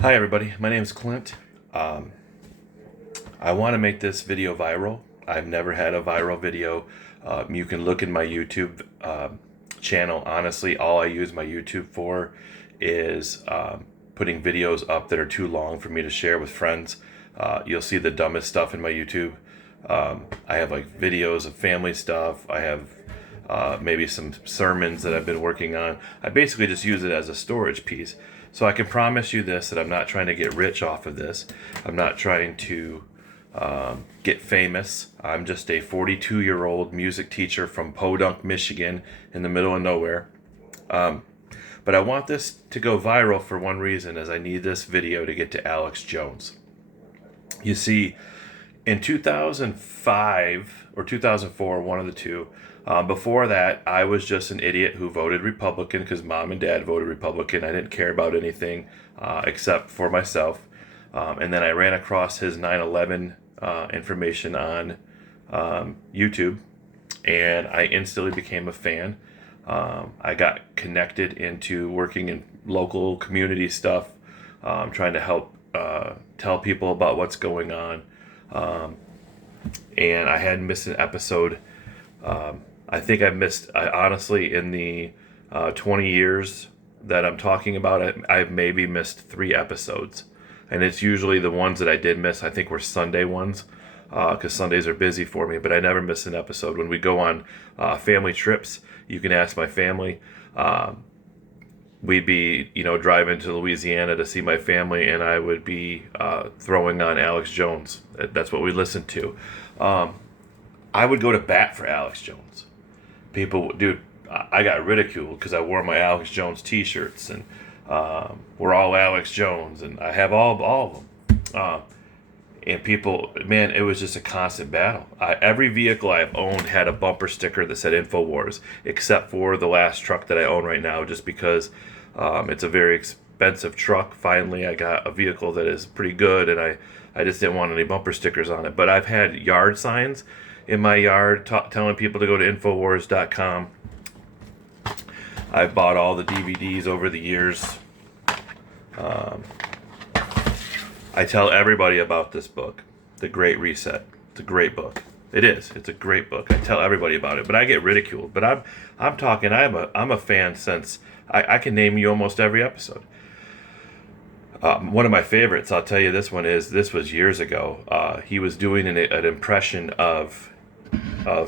Hi everybody, my name is Clint. Um, I want to make this video viral. I've never had a viral video. You can look in my YouTube channel. Honestly, all I use my YouTube for is putting videos up that are too long for me to share with friends. You'll see the dumbest stuff in my YouTube. I have like videos of family stuff. I have maybe some sermons that I've been working on. I basically just use it as a storage piece. So I can promise you this, that I'm not trying to get rich off of this. I'm not trying to get famous. I'm just a 42-year-old music teacher from Podunk, Michigan, in the middle of nowhere. But I want this to go viral for one reason, is I need this video to get to Alex Jones. You see, in 2005 or 2004, one of the two, before that, I was just an idiot who voted Republican because mom and dad voted Republican. I didn't care about anything except for myself. And then I ran across his 9/11 information on YouTube, and I instantly became a fan. I got connected into working in local community stuff, trying to help tell people about what's going on. And I hadn't missed an episode. I think I honestly, in the 20 years that I'm talking about, I've maybe missed 3 episodes. And it's usually the ones that I did miss, I think, were Sunday ones, because Sundays are busy for me, but I never miss an episode. When we go on family trips, you can ask my family. We'd be, driving to Louisiana to see my family, and I would be throwing on Alex Jones. That's what we listened to. I would go to bat for Alex Jones. People, dude, I got ridiculed because I wore my Alex Jones T-shirts, and we're all Alex Jones, and I have all of them. And people, man, it was just a constant battle. Every vehicle I've owned had a bumper sticker that said InfoWars, except for the last truck that I own right now, just because it's a very expensive truck. Finally, I got a vehicle that is pretty good, and I just didn't want any bumper stickers on it. But I've had yard signs in my yard telling people to go to Infowars.com. I've bought all the DVDs over the years. I tell everybody about this book, The Great Reset. It's a great book. It is. It's a great book. I tell everybody about it, but I get ridiculed. But I'm talking. I'm a fan since I can name you almost every episode. One of my favorites, I'll tell you this one is, this was years ago. He was doing an impression of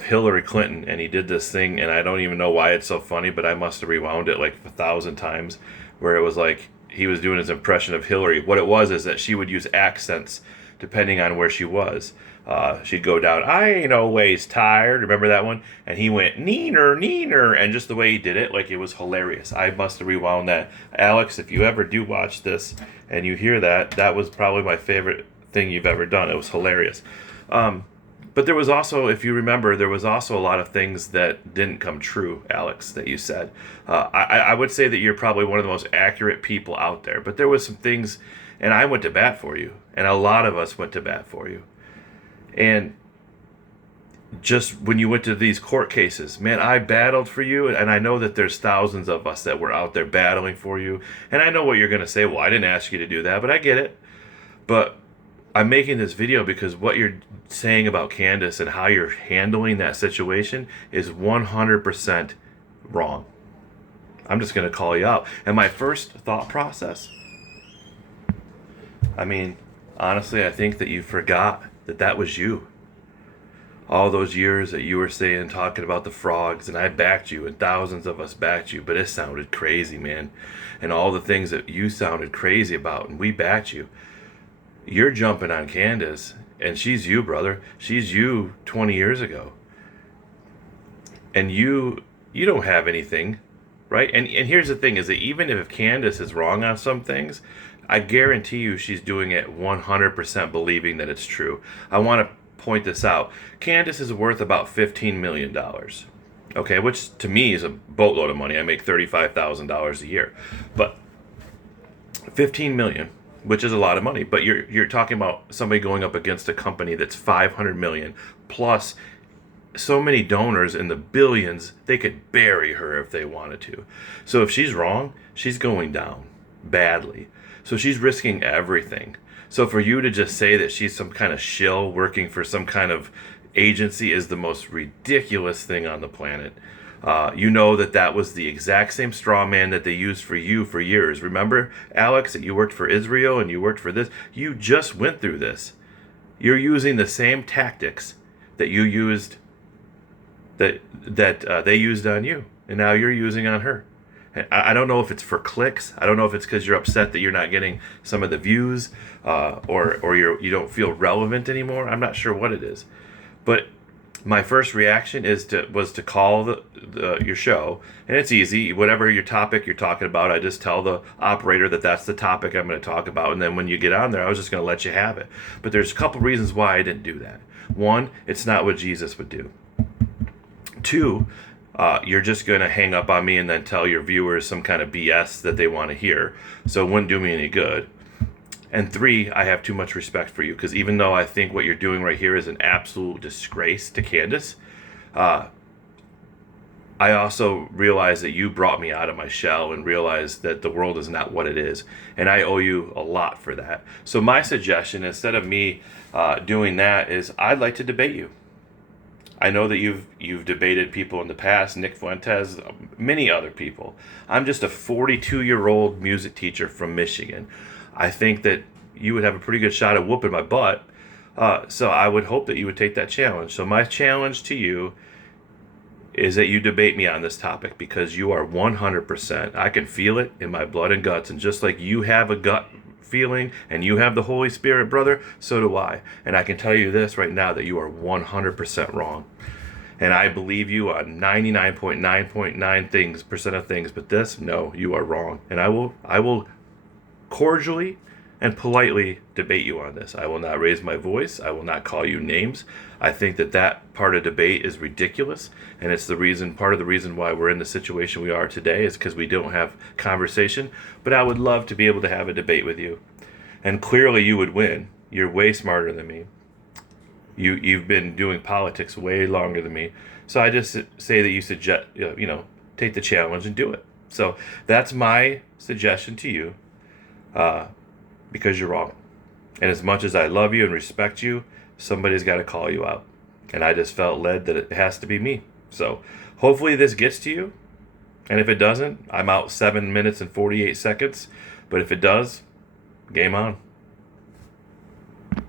Hillary Clinton, and he did this thing, and I don't even know why it's so funny, but I must have rewound it like 1,000 times, where it was like he was doing his impression of Hillary. What it was is that she would use accents depending on where she was. She'd go down, I ain't always tired. Remember that one? And he went, neener, neener. And just the way he did it, like, it was hilarious. I must have rewound that. Alex, if you ever do watch this and you hear that, that was probably my favorite thing you've ever done. It was hilarious. But there was also, if you remember, there was also a lot of things that didn't come true, Alex, that you said. I would say that you're probably one of the most accurate people out there. But there was some things, and I went to bat for you. And a lot of us went to bat for you. And just when you went to these court cases, man, I battled for you. And I know that there's thousands of us that were out there battling for you. And I know what you're going to say. Well, I didn't ask you to do that, but I get it. But I'm making this video because what you're saying about Candace and how you're handling that situation is 100% wrong. I'm just going to call you out. And my first thought process, honestly, I think that you forgot that that was you. All those years that you were talking about the frogs, and I backed you, and thousands of us backed you, but it sounded crazy, man. And all the things that you sounded crazy about, and we backed you. You're jumping on Candace, and she's you, brother. She's you 20 years ago. And you don't have anything, right? And here's the thing, is that even if Candace is wrong on some things, I guarantee you she's doing it 100% believing that it's true. I want to point this out. Candace is worth about $15 million. Okay, which to me is a boatload of money. I make $35,000 a year. But $15 million, which is a lot of money, but you're talking about somebody going up against a company that's $500 million plus so many donors in the billions. They could bury her if they wanted to. So if she's wrong, she's going down. badly. So she's risking everything. So for you to just say that she's some kind of shill working for some kind of agency is the most ridiculous thing on the planet. You know that was the exact same straw man that they used for you for years. Remember, Alex, that you worked for Israel and you worked for this? You just went through this. You're using the same tactics that you used, that they used on you, and now you're using on her. I don't know if it's for clicks. I don't know if it's because you're upset that you're not getting some of the views, or you don't feel relevant anymore. I'm not sure what it is, but my first reaction was to call your show, and it's easy. Whatever your topic you're talking about, I just tell the operator that that's the topic I'm going to talk about, and then when you get on there, I was just going to let you have it. But there's a couple reasons why I didn't do that. One, it's not what Jesus would do. Two, you're just going to hang up on me and then tell your viewers some kind of BS that they want to hear. So it wouldn't do me any good. And three, I have too much respect for you, because even though I think what you're doing right here is an absolute disgrace to Candace, I also realize that you brought me out of my shell and realized that the world is not what it is. And I owe you a lot for that. So my suggestion, instead of me doing that, is I'd like to debate you. I know that you've debated people in the past, Nick Fuentes, many other people. I'm just a 42-year-old music teacher from Michigan. I think that you would have a pretty good shot at whooping my butt. So I would hope that you would take that challenge. So my challenge to you is that you debate me on this topic, because you are 100%. I can feel it in my blood and guts. And just like you have a gut feeling and you have the Holy Spirit, brother, so do I. And I can tell you this right now, that you are 100% wrong. And I believe you on 99.9% of things, but this, no, you are wrong. And I will cordially and politely debate you on this. I will not raise my voice. I will not call you names. I think that part of debate is ridiculous, and it's part of the reason why we're in the situation we are today, is because we don't have conversation. But I would love to be able to have a debate with you, and clearly you would win. You're way smarter than me. You've been doing politics way longer than me. So I just say that you suggest, take the challenge and do it. So that's my suggestion to you. Because you're wrong. And as much as I love you and respect you, somebody's got to call you out. And I just felt led that it has to be me. So hopefully this gets to you. And if it doesn't, I'm out 7 minutes and 48 seconds. But if it does, game on.